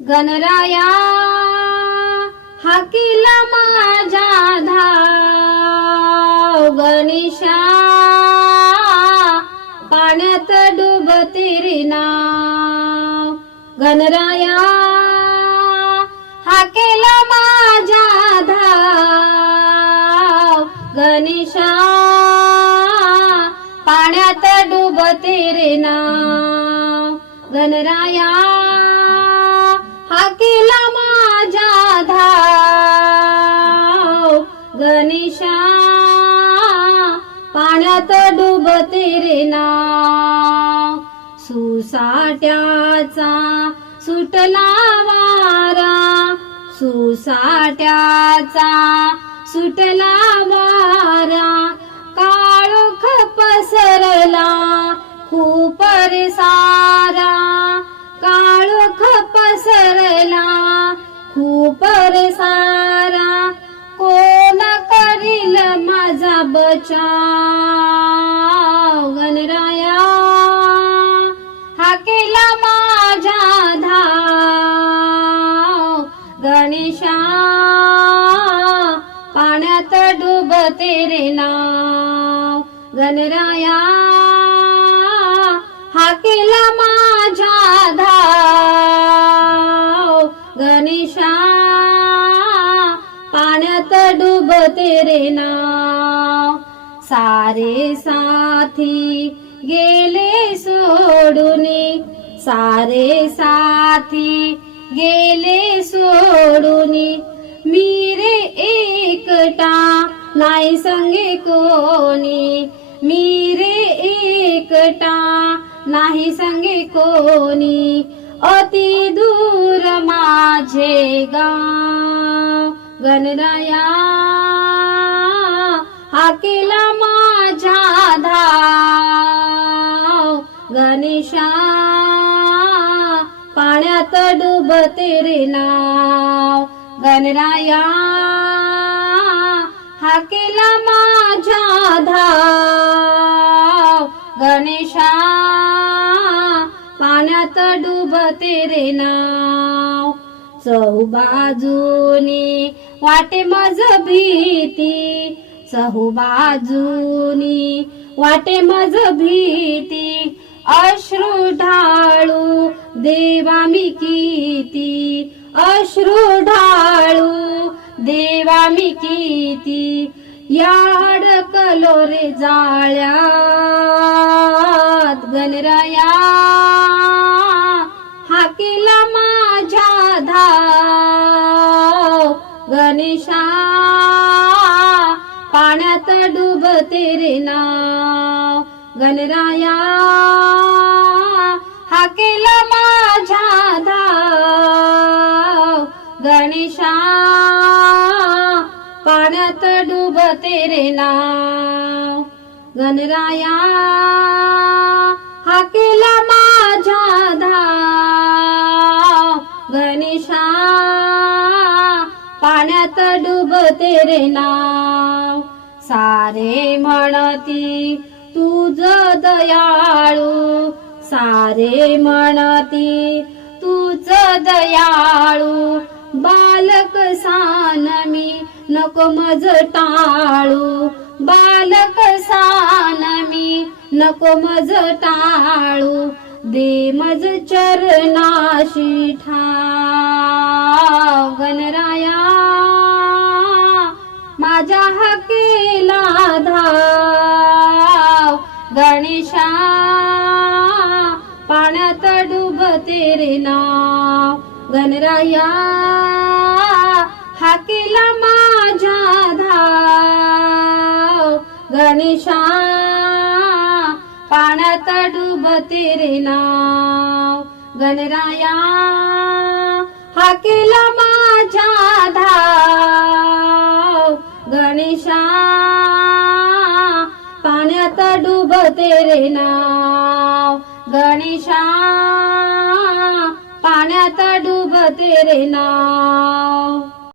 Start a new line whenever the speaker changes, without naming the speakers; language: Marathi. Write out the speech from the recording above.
गणराया हाकिला माझा धाव. गणेशा पाण्यात डुबते रे नाव गणराया हाकेला माझा धाव. गणेशा पाण्यात डुबते रे नाव गणराया हाकेला माझा धाव. गणेशा पाण्यात डुबते रे नाव. सुसाट्याचा सुटला वारा. सुसाट्याचा सुटला वारा. काळोख पसरला खूप सार. बचाव गणराया हा केला माझा धाव. गणेशा पाण्यात डुबते रे नाव. गणराया हा केला माझा धाव. गणेशा पाण्यात डुबते रे नाव. सारे साथी गेले सोडून. सारे साथी गेले सोडून. मी रे एकटा नाही संगे कोणी. मी रे एकटा नाही संगे कोणी. अति दूर माझे गाव गणराया केला माझ्या धाव. गणेशा पाण्यात डुबते रे नाव. गणराया हा केला धाव. गणेशा पाण्यात डुबते रे नाव. चौबाजूनी वाटे मज भीती. चहुबाजूनी वाटे मज भीती अश्रू ढाळू देवा मी किती. अश्रू ढाळू देवा मी किती. या अडकलो रे जाळ्यात गणराया. हा केला माझ्या धाव गणेशा. पाण्यात डुबते रे नाव. गणराया हा केला माझ्या धाव. गणेशा पाण्यात डुबते रे नाव. गणराया हा केला पाण्यात डुबते रे नाव. सारे म्हणती तुझ दयाळू. सारे म्हणती तुझ दयाळू. बालक सान मी नको मज टाळू. बालक सान मी नको मज टाळू. दे मज चरणाशी ठाव. गणराया माझ्या हकेला धाव. गणेशा पाण्यात डुबते रे नाव. गणराया हाकेला माझ्या धाव. गणेशा पाण्यात डुबते रे नाव. गणराया हाकेला तेरे नाव. गणेशा पाण्यात डुबते रे नाव.